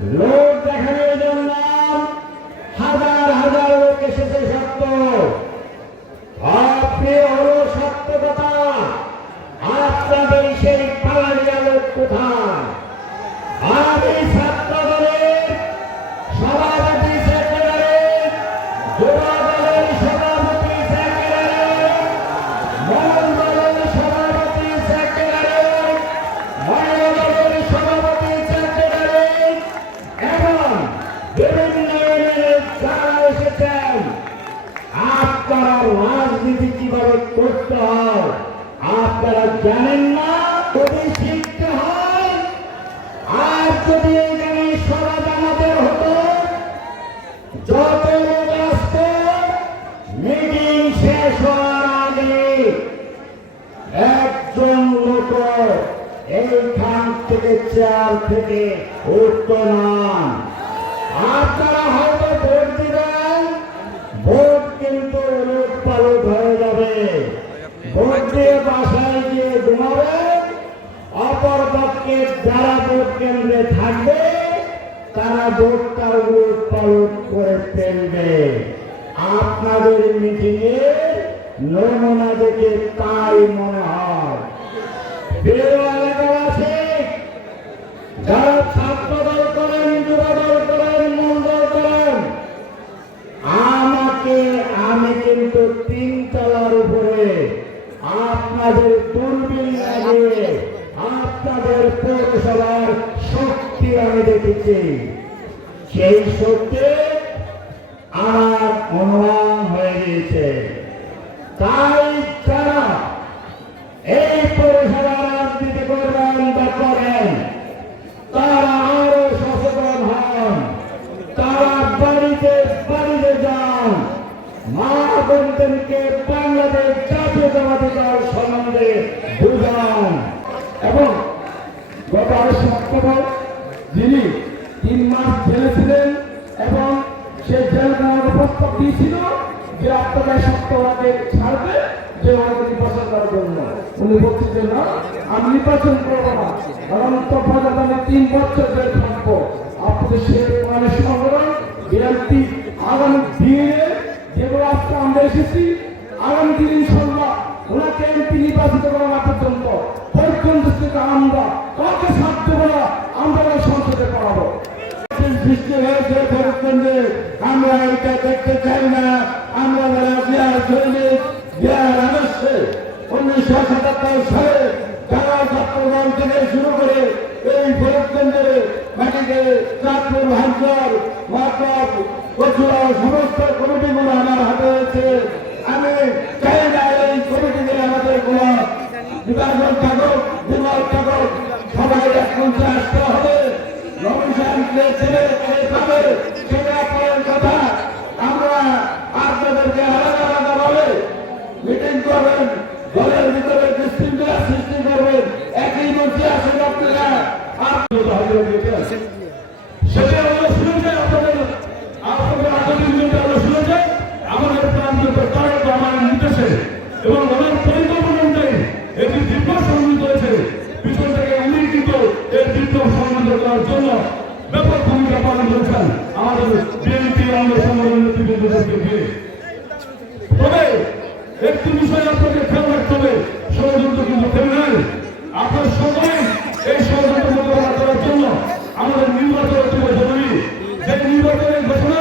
লোক দেখানোর জন্য হাজার হাজার লোক এসেছে সত্য। আপনি হলো সত্য কথা আপনাদের সেই পালালিয়া লোক কোথায়? যদি এখানে হতো যত শেষ আগে একজন লোক এইখান থেকে চেয়ার থেকে উঠত না। আপনারা হয়তো ভোট কিন্তু বাসায় গিয়ে ঘুমাবেন অপর পক্ষে যারা ভোট কেন্দ্রে থাকবে, তারা ভোটটা উলট পালট করে ফেলবে। আপনাদের মিটিংয়ে নমুনা দেখে তাই মনে হয়। যারা ছাত্র পৌরসভার শক্তি আমি দেখেছি। সেই শক্তি আমার অনুমান অক্টোবর যিনি তিন মাস জেলে এবং সে জেল নেওয়ার প্রস্তাব দিয়েছিল যে আপনারা এই সপ্তাহ আগে ছাড়বে, যে ওনাকে নির্বাচন করার জন্য। উনি বলছিলেন না, আমি নির্বাচন করব না, কারণ তফাৎ আমি তিন বছর জেল থাকব। আপনাদের সে মানে সংগ্রাম বিএনপি আগামী দিনে যেগুলো আজকে আমরা এসেছি, আগামী দিন ইনশাল্লাহ ওনাকে এমপি নির্বাচিত করা না পর্যন্ত পর্যন্ত থেকে আমরা কাউকে সাহায্য করা আমরা ওই সংসদে করাবো সৃষ্টি হয়েছে ভোটকেন্দ্রে আমরা এটা দেখতে চাই না আমরা যারা বিহার সৈনিক বিহার আদর্শে উনিশশো সাতাত্তর সালে যারা চট্টগ্রাম থেকে শুরু করে এই ভোটকেন্দ্রে মাটিতে চাঁদপুর হাঞ্চল মাতব কচুয়া সমস্ত কমিটিগুলো আমার হাতে আমি চাই না এই কমিটিগুলো আমাদের কোনো নির্বাচন থাকুক। মিটিং করবেন ঘরের ভিতরে বিশৃঙ্খলা সৃষ্টি করবেন একই মঞ্চে আসেন আপনারা সেটা হলো শুনেছে আপনাদের আপনাদের আগামী দিনটা হলো শুনেছে আমাদের প্রান্তীয় তারেক রহমানের নির্দেশে এবং ওনার পরিকল্পনা অনুযায়ী এটি দীর্ঘ সংগঠিত হয়েছে পিছন থেকে উনি কিন্তু এই দীর্ঘ সংগঠিত করার জন্য ব্যাপক ভূমিকা পালন করেছেন আমাদের বিএনপি অঙ্গ সংগঠনের নেতৃবৃন্দদেরকে দিয়ে তবে একটি বিষয় আপনাকে খেয়াল রাখতে হবে, ষড়যন্ত্র কিন্তু থেমে নাই। আপনার সকলে এই ষড়যন্ত্র মোকাবেলা করার জন্য আমাদের নির্বাচন অত্যন্ত জরুরি। যে নির্বাচনের ঘোষণা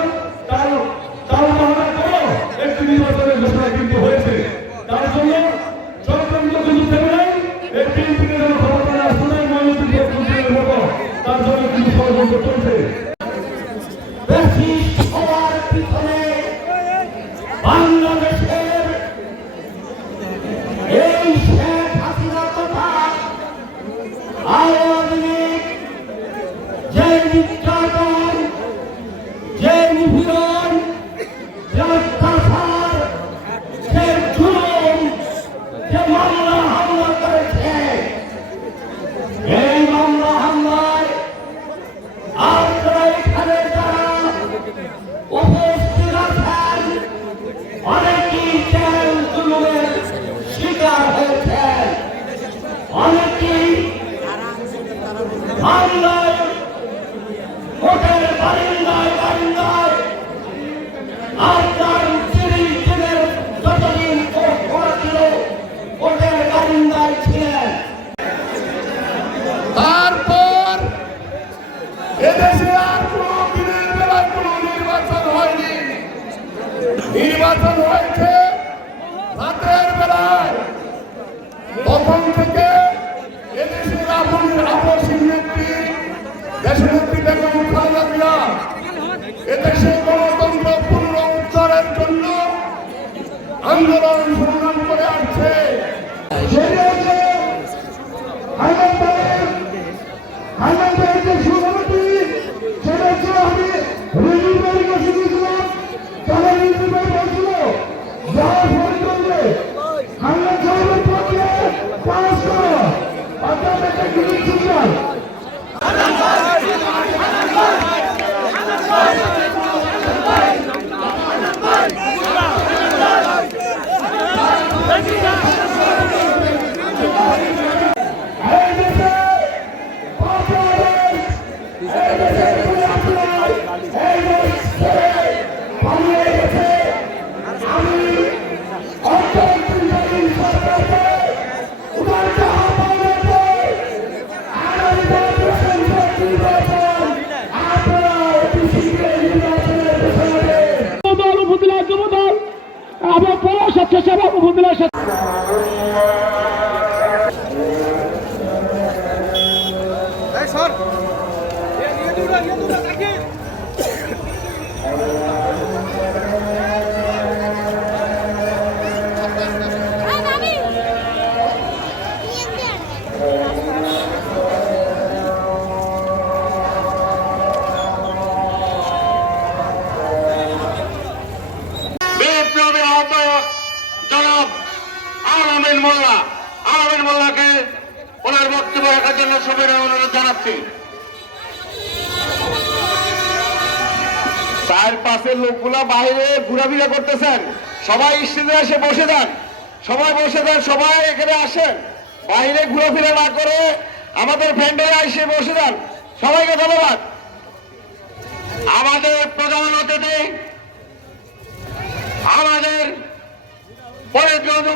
বাংলাদেশের বারান্দায় হোটেল বারান্দায় বারান্দায় এদেশে গণতন্ত্র পূর্ণ উদ্ধারের জন্য আন্দোলন সংগ্রাম করে আসছে। সভাপতি সেটা হচ্ছে আমি রিজু ভাইয়ের কাছে এই আলমিন মোল্লা। আলমিন মোল্লাকে ওনার বক্তব্য রাখার জন্য সবাই অনুরোধ জানাচ্ছি। চার পাশের লোকগুলা বাইরে ঘোরাফেরা করতেছেন। সবাই স্টেজে এসে বসে যান। সবাই বসে যান, সবাই এখানে আসেন। বাইরে ঘোরাফেরা না করে আমাদের ভেন্ডারে এসে বসে যান। সবাইকে ধন্যবাদ। আমাদের প্রধান অতিথি, আমাদের পরে বিরোধী